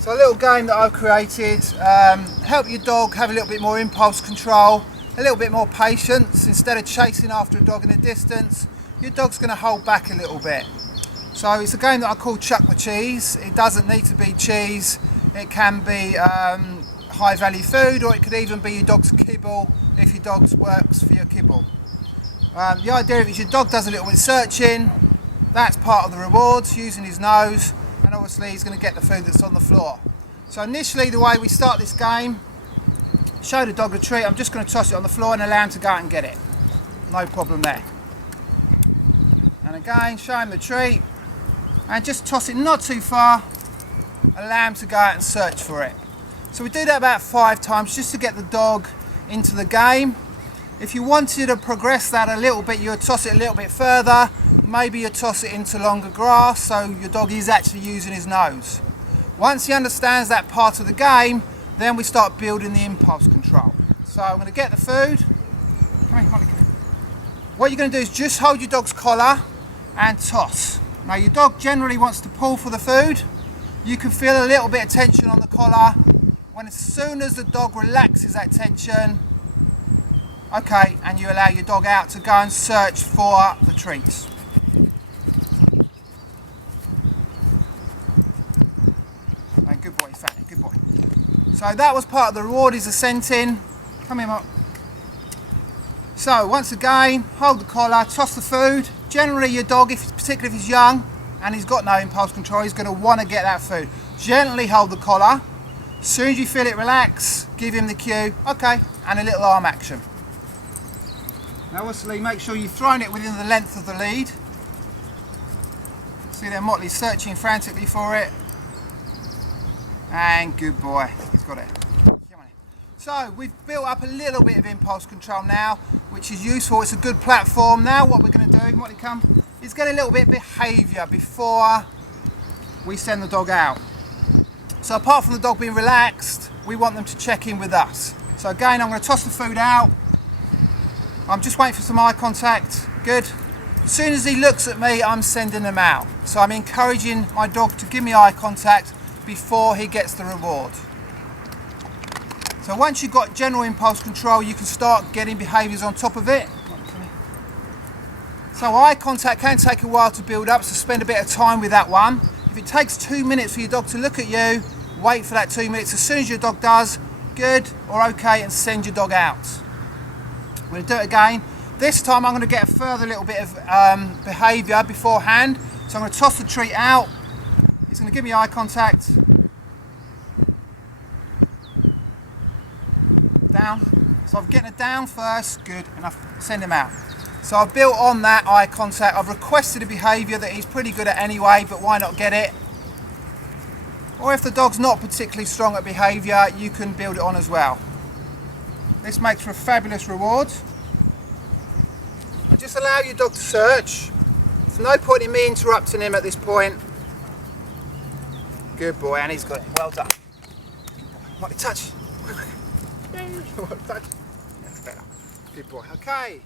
So a little game that I've created, help your dog have a little bit more impulse control, a little bit more patience. Instead of chasing after a dog in the distance, your dog's going to hold back a little bit. So it's a game that I call Chuck the Cheese. It doesn't need to be cheese, it can be high value food, or it could even be your dog's kibble if your dog works for your kibble. The idea is your dog does a little bit of searching, that's part of the rewards, using his nose, and obviously he's going to get the food that's on the floor. So initially the way we start this game, show the dog a treat, I'm just going to toss it on the floor and allow him to go out and get it. No problem there. And again, show him the treat and just toss it not too far, allow him to go out and search for it. So we do that about 5 times just to get the dog into the game. If you wanted to progress that a little bit, you would toss it a little bit further. Maybe you toss it into longer grass so your dog is actually using his nose. Once he understands that part of the game, then we start building the impulse control. So I'm going to get the food. Come here, Molly, come here. What you're going to do is just hold your dog's collar and toss. Now your dog generally wants to pull for the food. You can feel a little bit of tension on the collar. As soon as the dog relaxes that tension, okay, and you allow your dog out to go and search for the treats. And good boy, Fanny, good boy. So that was part of the reward, is the scenting. Come here, Mark. So once again, hold the collar, toss the food. Generally your dog, particularly if he's young and he's got no impulse control, he's going to want to get that food. Gently hold the collar. As soon as you feel it relax, give him the cue, okay, and a little arm action. Now obviously make sure you've thrown it within the length of the lead. See there, Motley's searching frantically for it. And good boy, he's got it. Come on. So we've built up a little bit of impulse control now, which is useful. It's a good platform. Now what we're going to do, Motley come, is get a little bit of behaviour before we send the dog out. So apart from the dog being relaxed, we want them to check in with us. So again, I'm going to toss the food out. I'm just waiting for some eye contact. Good. As soon as he looks at me, I'm sending him out. So I'm encouraging my dog to give me eye contact before he gets the reward. So once you've got general impulse control, you can start getting behaviours on top of it. So eye contact can take a while to build up, so spend a bit of time with that one. If it takes 2 minutes for your dog to look at you, wait for that 2 minutes. As soon as your dog does, good or okay, and send your dog out. We're going to do it again. This time I'm going to get a further little bit of behaviour beforehand. So I'm going to toss the treat out. He's going to give me eye contact. Down. So I'm getting it down first, good, and I send him out. So I've built on that eye contact. I've requested a behaviour that he's pretty good at anyway, but why not get it? Or if the dog's not particularly strong at behaviour, you can build it on as well. This makes for a fabulous reward. I just allow your dog to search. There's no point in me interrupting him at this point. Good boy, and he's got it. Well done. What a touch. Touch. That's better. Good boy. Okay.